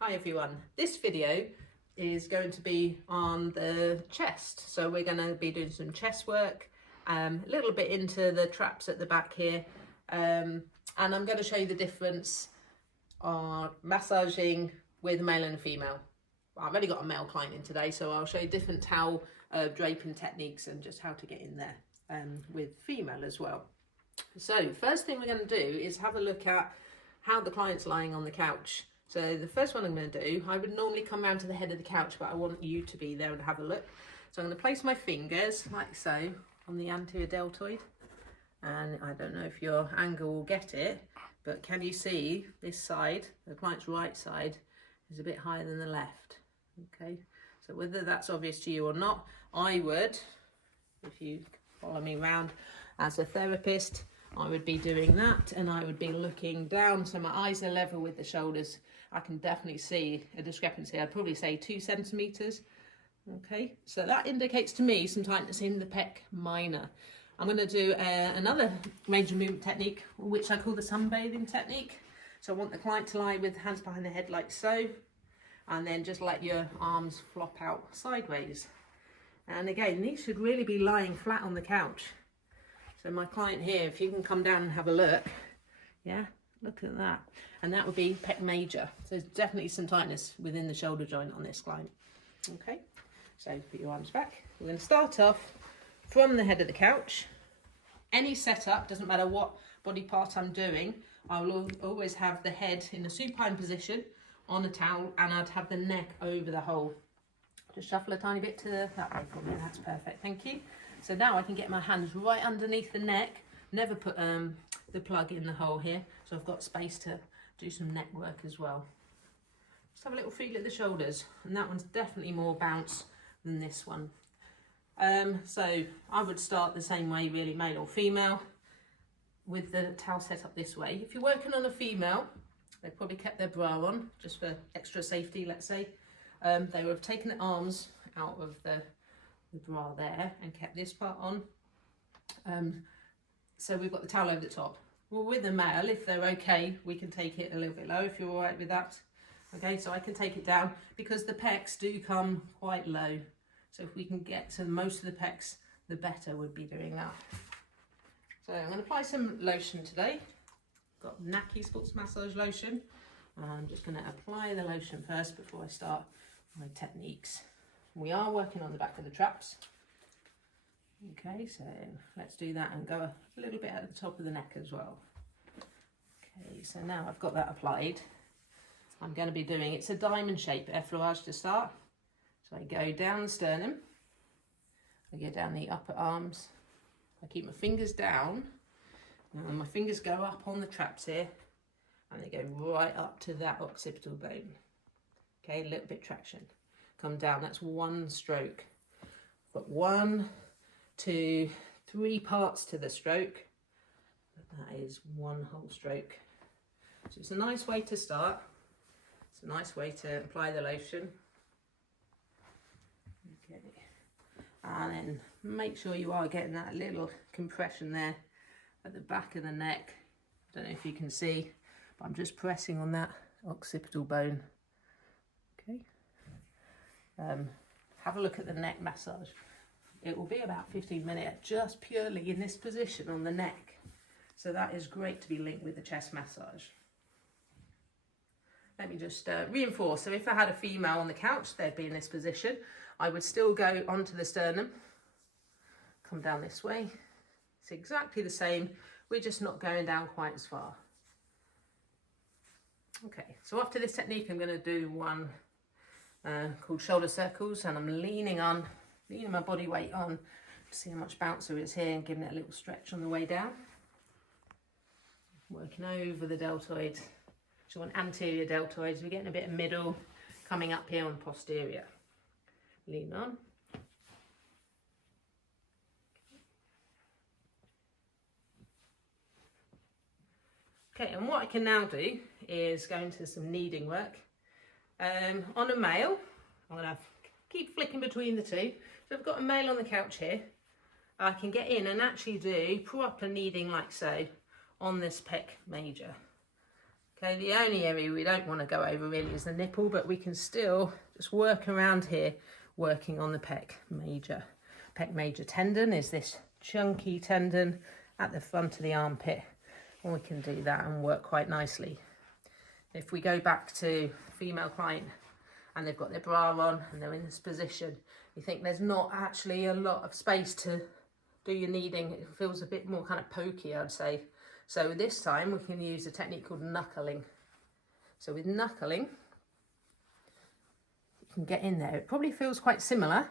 Hi everyone, this video is going to be on the chest. So we're going to be doing some chest work, a little bit into the traps at the back here, and I'm going to show you the difference on massaging with a male and a female. I've only got a male client in today, so I'll show you different towel draping techniques and just how to get in there with female as well. So first thing we're going to do is have a look at how the client's lying on the couch. So the first one I'm going to do, I would normally come round to the head of the couch, but I want you to be there and have a look. So I'm going to place my fingers like so on the anterior deltoid, and I don't know if your angle will get it, but can you see this side, the client's right side, is a bit higher than the left? Okay, so whether that's obvious to you or not, I would, if you follow me around as a therapist, I would be doing that, and I would be looking down so my eyes are level with the shoulders. I can definitely see a discrepancy. I'd probably say 2 centimeters. Okay, so that indicates to me some tightness in the pec minor. I'm going to do another range of movement technique, which I call the sunbathing technique. So I want the client to lie with hands behind the head like so, and then just let your arms flop out sideways. And again, these should really be lying flat on the couch. So my client here, if you can come down and have a look, yeah, look at that. And that would be pec major. So there's definitely some tightness within the shoulder joint on this client. Okay, so put your arms back. We're going to start off from the head of the couch. Any setup, doesn't matter what body part I'm doing, I will always have the head in a supine position on a towel, and I'd have the neck over the hole. Just shuffle a tiny bit to that way for me, that's perfect, thank you. So now I can get my hands right underneath the neck, never put the plug in the hole here, so I've got space to do some neck work as well. Just have a little feel at the shoulders, and that one's definitely more bounce than this one. So I would start the same way really, male or female, with the towel set up this way. If you're working on a female, they've probably kept their bra on, just for extra safety, let's say. They would have taken the arms out of the bra there and kept this part on. So we've got the towel over the top. Well, with the male, if they're okay, we can take it a little bit low if you're all right with that. Okay, so I can take it down because the pecs do come quite low. So if we can get to most of the pecs, the better would be doing that. So I'm going to apply some lotion today. Got Naki Sports Massage Lotion. I'm just going to apply the lotion first before I start my techniques. We are working on the back of the traps. Okay, so let's do that and go a little bit at the top of the neck as well. Okay, so now I've got that applied. I'm going to be doing, it's a diamond shape effleurage to start. So I go down the sternum, I go down the upper arms, I keep my fingers down, and my fingers go up on the traps here, and they go right up to that occipital bone. Okay, a little bit traction. Come down, that's one stroke. Got 1, 2, 3 parts to the stroke, but that is one whole stroke. So it's a nice way to start. It's a nice way to apply the lotion. Okay, and then make sure you are getting that little compression there at the back of the neck. I don't know if you can see, but I'm just pressing on that occipital bone. Okay. Have a look at the neck massage. It will be about 15 minutes just purely in this position on the neck. So that is great to be linked with the chest massage. Let me just reinforce. So if I had a female on the couch, they'd be in this position. I would still go onto the sternum, come down this way. It's exactly the same. We're just not going down quite as far. Okay, so after this technique, I'm going to do one called shoulder circles, and I'm leaning my body weight on to see how much bounce there is here and giving it a little stretch on the way down. Working over the deltoids. So on anterior deltoids, we're getting a bit of middle coming up here on posterior. Lean on. Okay, and what I can now do is go into some kneading work. On a male, I'm going to keep flicking between the two. So I've got a male on the couch here. I can get in and actually do proper kneading like so on this pec major. Okay, the only area we don't want to go over really is the nipple, but we can still just work around here, working on the pec major. Pec major tendon is this chunky tendon at the front of the armpit, and we can do that and work quite nicely. If we go back to female client and they've got their bra on and they're in this position, you think there's not actually a lot of space to do your kneading. It feels a bit more kind of pokey, I'd say. So this time we can use a technique called knuckling. So with knuckling, you can get in there. It probably feels quite similar,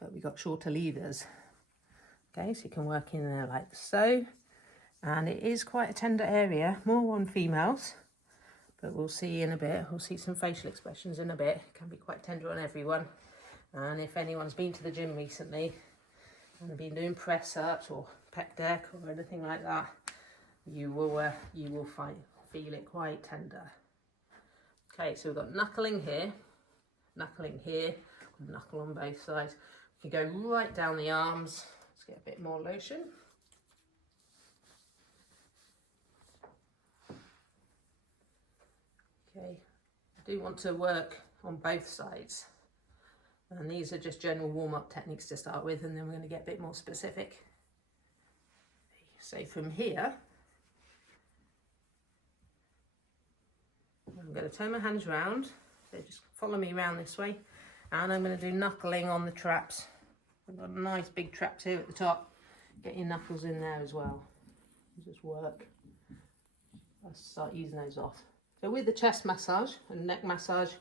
but we've got shorter levers. Okay, so you can work in there like so. And it is quite a tender area, more on females, but we'll see in a bit. We'll see some facial expressions in a bit. It can be quite tender on everyone. And if anyone's been to the gym recently and been doing press ups or pec deck or anything like that, you will feel it quite tender. Okay, so we've got knuckling here, knuckle on both sides. You can go right down the arms. Let's get a bit more lotion. Okay, I do want to work on both sides. And these are just general warm-up techniques to start with, and then we're going to get a bit more specific. So from here, I'm going to turn my hands round. So just follow me around this way. And I'm going to do knuckling on the traps. I've got a nice big traps here at the top. Get your knuckles in there as well. Just work. I'll start using those off. So with the chest massage and neck massage,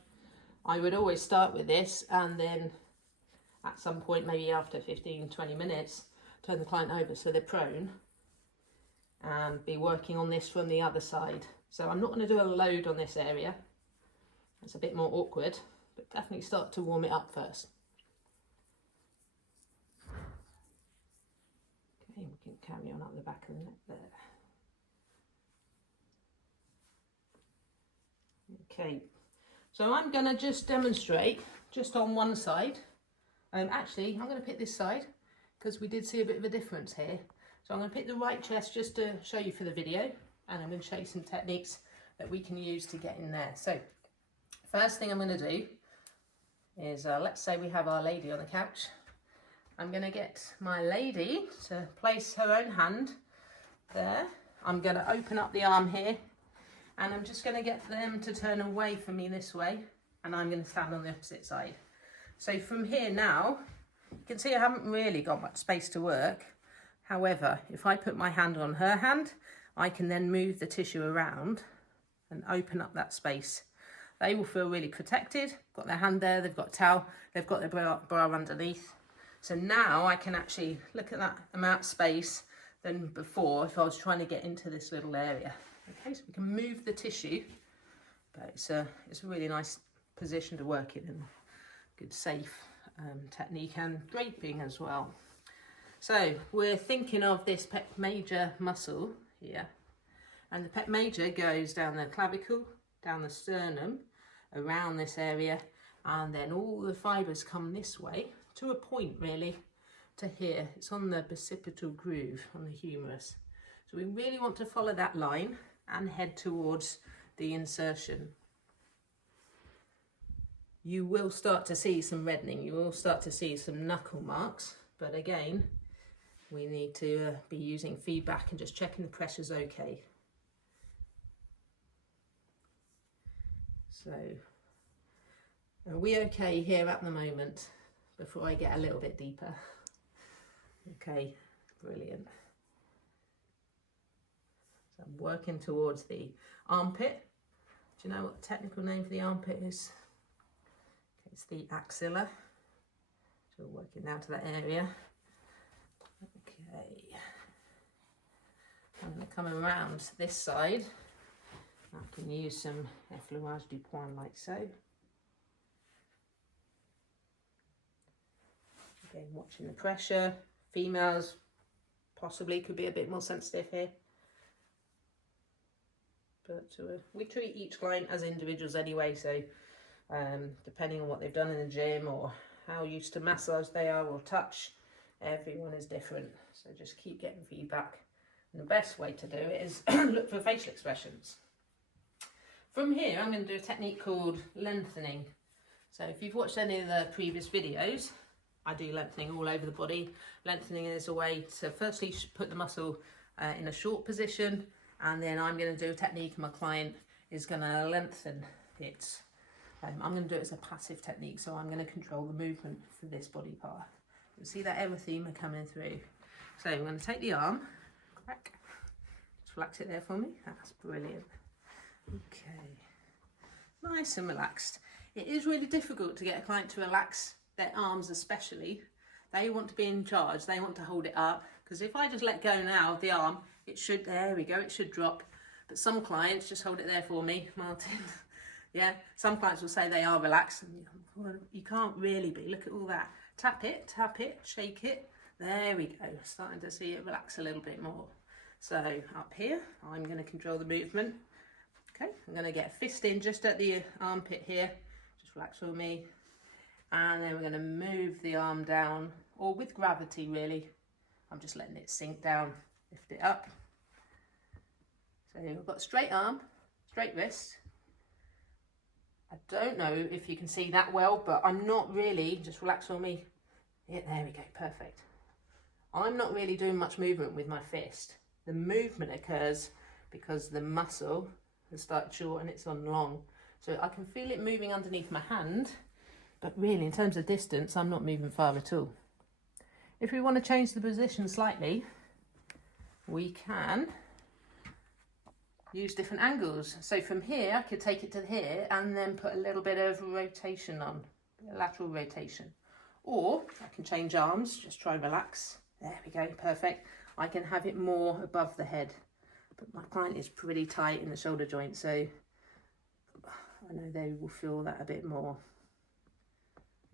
I would always start with this, and then at some point, maybe after 15-20 minutes, turn the client over so they're prone and be working on this from the other side. So I'm not going to do a load on this area. It's a bit more awkward, but definitely start to warm it up first. Okay, we can carry on up the back of the neck there. Okay, so I'm going to just demonstrate just on one side. Actually, I'm going to pick this side because we did see a bit of a difference here. So I'm going to pick the right chest just to show you for the video, and I'm going to show you some techniques that we can use to get in there. So first thing I'm going to do is, let's say we have our lady on the couch. I'm going to get my lady to place her own hand there. I'm going to open up the arm here, and I'm just going to get them to turn away from me this way, and I'm going to stand on the opposite side. So from here now, you can see I haven't really got much space to work. However, if I put my hand on her hand, I can then move the tissue around and open up that space. They will feel really protected. Got their hand there, they've got a towel, they've got their bra underneath. So now I can actually look at that amount of space than before if I was trying to get into this little area. Okay, so we can move the tissue, but it's a really nice position to work in, and good safe technique and draping as well. So we're thinking of this pec major muscle here, and the pec major goes down the clavicle, down the sternum, around this area, and then all the fibres come this way to a point really to here. It's on the bicipital groove on the humerus. So we really want to follow that line and head towards the insertion. You will start to see some reddening, you will start to see some knuckle marks, but again, we need to be using feedback and just checking the pressure's okay. So, are we okay here at the moment before I get a little bit deeper? Okay, brilliant. So I'm working towards the armpit. Do you know what the technical name for the armpit is? Okay, it's the axilla. So we're working down to that area. Okay. I'm going to come around this side. I can use some effleurage du poing like so. Again, watching the pressure. Females possibly could be a bit more sensitive here. But we treat each client as individuals anyway, so depending on what they've done in the gym or how used to massage they are or touch, everyone is different. So just keep getting feedback And the best way to do it is look for facial expressions. From here, I'm going to do a technique called lengthening. So if you've watched any of the previous videos, I do lengthening all over the body. Lengthening is a way to firstly put the muscle in a short position, and then I'm going to do a technique and my client is going to lengthen it. I'm going to do it as a passive technique, so I'm going to control the movement for this body part. You'll see that erythema coming through. So I'm going to take the arm, crack, just relax it there for me. That's brilliant. Okay, nice and relaxed. It is really difficult to get a client to relax their arms, especially. They want to be in charge, they want to hold it up, because if I just let go now of the arm, it should, there we go, it should drop. But some clients just hold it there for me, Martin. Yeah, some clients will say they are relaxed, and you can't really be. Look at all that. Tap it, shake it. There we go, starting to see it relax a little bit more. So up here, I'm going to control the movement. Okay, I'm going to get a fist in just at the armpit here. Just relax for me. And then we're going to move the arm down, or with gravity really. I'm just letting it sink down, lift it up. So we've got a straight arm, straight wrist. I don't know if you can see that well, but I'm not really, just relax for me. Yeah, there we go, perfect. I'm not really doing much movement with my fist. The movement occurs because the muscle has started short and it's on long. So I can feel it moving underneath my hand, but really in terms of distance, I'm not moving far at all. If we want to change the position slightly, we can use different angles. So from here, I could take it to here and then put a little bit of rotation on, lateral rotation. Or I can change arms, just try and relax. There we go, perfect. I can have it more above the head, but my client is pretty tight in the shoulder joint, so I know they will feel that a bit more.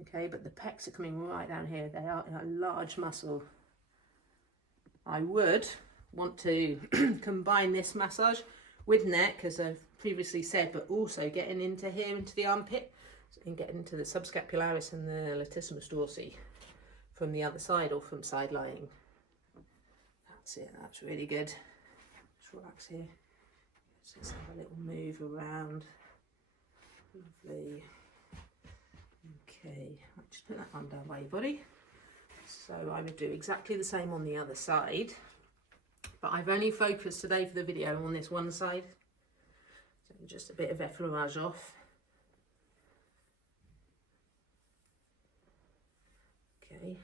Okay, but the pecs are coming right down here. They are a large muscle. I would want to combine this massage with neck, as I've previously said, but also getting into here, into the armpit, and getting into the subscapularis and the latissimus dorsi from the other side or from side lying. That's it, that's really good. Just relax here. Let's just have a little move around. Lovely. Okay, just put that arm down by your body. So I would do exactly the same on the other side, but I've only focused today for the video on this one side. So just a bit of effleurage off. Okay,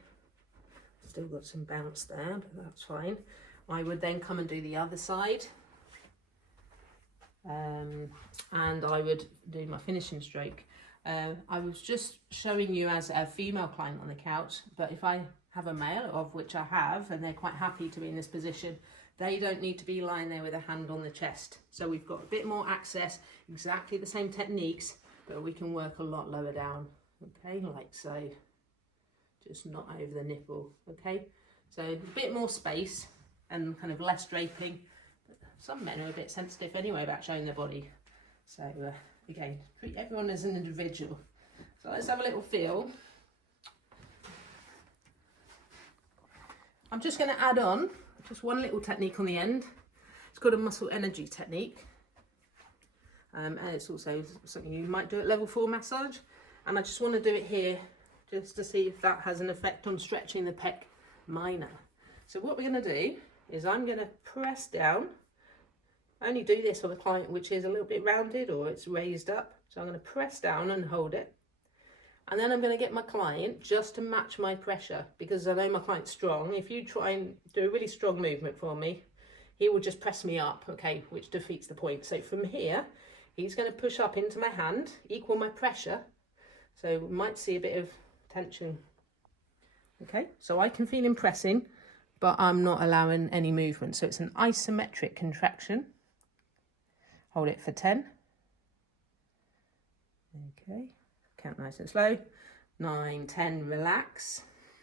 still got some bounce there, but that's fine. I would then come and do the other side. And I would do my finishing stroke. I was just showing you as a female client on the couch, but if I have a male, of which I have, and they're quite happy to be in this position, they don't need to be lying there with a hand on the chest. So we've got a bit more access, exactly the same techniques, but we can work a lot lower down. Okay, like so, just not over the nipple. Okay, so a bit more space and kind of less draping. Some men are a bit sensitive anyway about showing their body. So again, treat everyone as an individual. So let's have a little feel. I'm just going to add on just one little technique on the end. It's called a muscle energy technique. And it's also something you might do at level 4 massage. And I just want to do it here just to see if that has an effect on stretching the pec minor. So what we're going to do is I'm going to press down. I only do this on a client which is a little bit rounded or it's raised up. So I'm going to press down and hold it. And then I'm going to get my client just to match my pressure, because I know my client's strong. If you try and do a really strong movement for me, he will just press me up, okay, which defeats the point. So from here, he's going to push up into my hand, equal my pressure. So we might see a bit of tension. Okay, so I can feel him pressing, but I'm not allowing any movement. So it's an isometric contraction. Hold it for 10. Okay, count nice and slow. 9, 10, relax.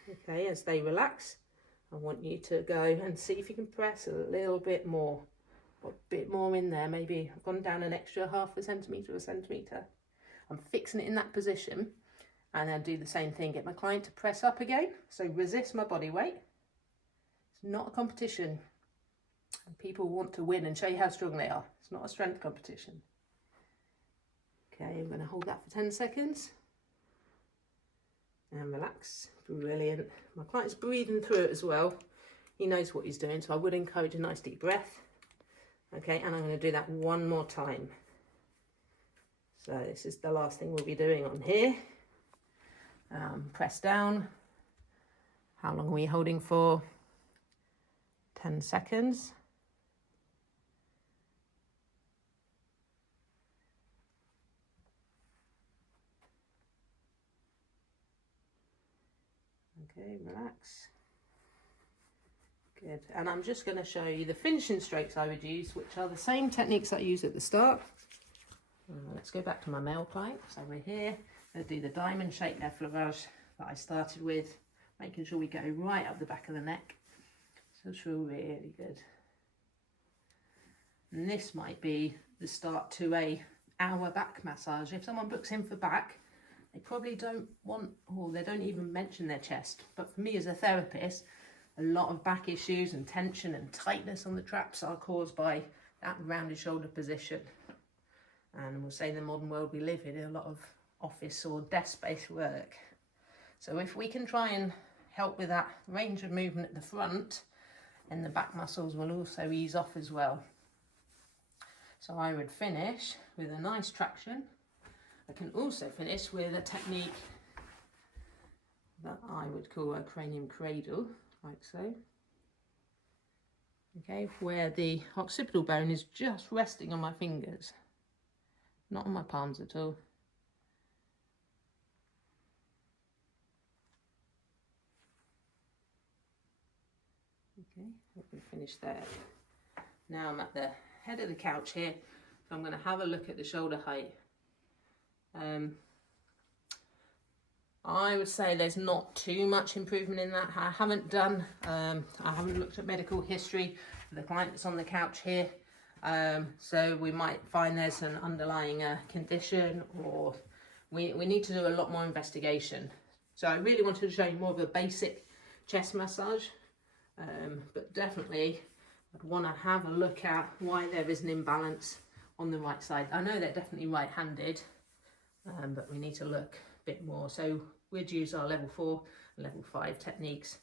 Okay, as they relax, I want you to go and see if you can press a little bit more. A bit more in there, maybe I've gone down an extra half a centimetre or a centimetre. I'm fixing it in that position, and then do the same thing. Get my client to press up again. So resist my body weight. It's not a competition. People want to win and show you how strong they are. It's not a strength competition. Okay, I'm going to hold that for 10 seconds. And relax. Brilliant. My client's breathing through it as well. He knows what he's doing, so I would encourage a nice deep breath. Okay, and I'm going to do that one more time. So this is the last thing we'll be doing on here. Press down. How long are we holding for? 10 seconds. Okay, relax. Good. And I'm just going to show you the finishing strokes I would use, which are the same techniques that I used at the start. Let's go back to my male client. So we're here. I'm going to do the diamond shape effleurage that I started with, making sure we go right up the back of the neck. So it's really good. And this might be the start to a hour back massage. If someone books in for back, they probably don't want, or they don't even mention their chest. But for me as a therapist, a lot of back issues and tension and tightness on the traps are caused by that rounded shoulder position. And we'll say in the modern world we live in, a lot of office or desk-based work. So if we can try and help with that range of movement at the front, then the back muscles will also ease off as well. So I would finish with a nice traction. I can also finish with a technique that I would call a cranium cradle, like so. Okay, where the occipital bone is just resting on my fingers, not on my palms at all. Okay, we can finish there. Now I'm at the head of the couch here, so I'm going to have a look at the shoulder height. I would say there's not too much improvement in that. I haven't looked at medical history for the client that's on the couch here. So we might find there's an underlying condition, or we need to do a lot more investigation. So I really wanted to show you more of a basic chest massage, but definitely I'd want to have a look at why there is an imbalance on the right side. I know they're definitely right-handed, but we need to look a bit more. So we'd use our level 4 and level 5 techniques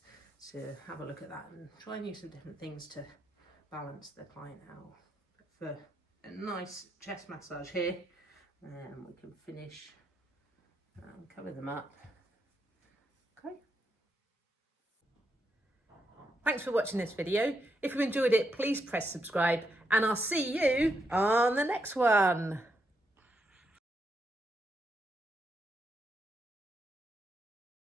to have a look at that and try and use some different things to balance the client out. For a nice chest massage here, and we can finish and cover them up. Okay. Thanks for watching this video. If you enjoyed it, please press subscribe, and I'll see you on the next one.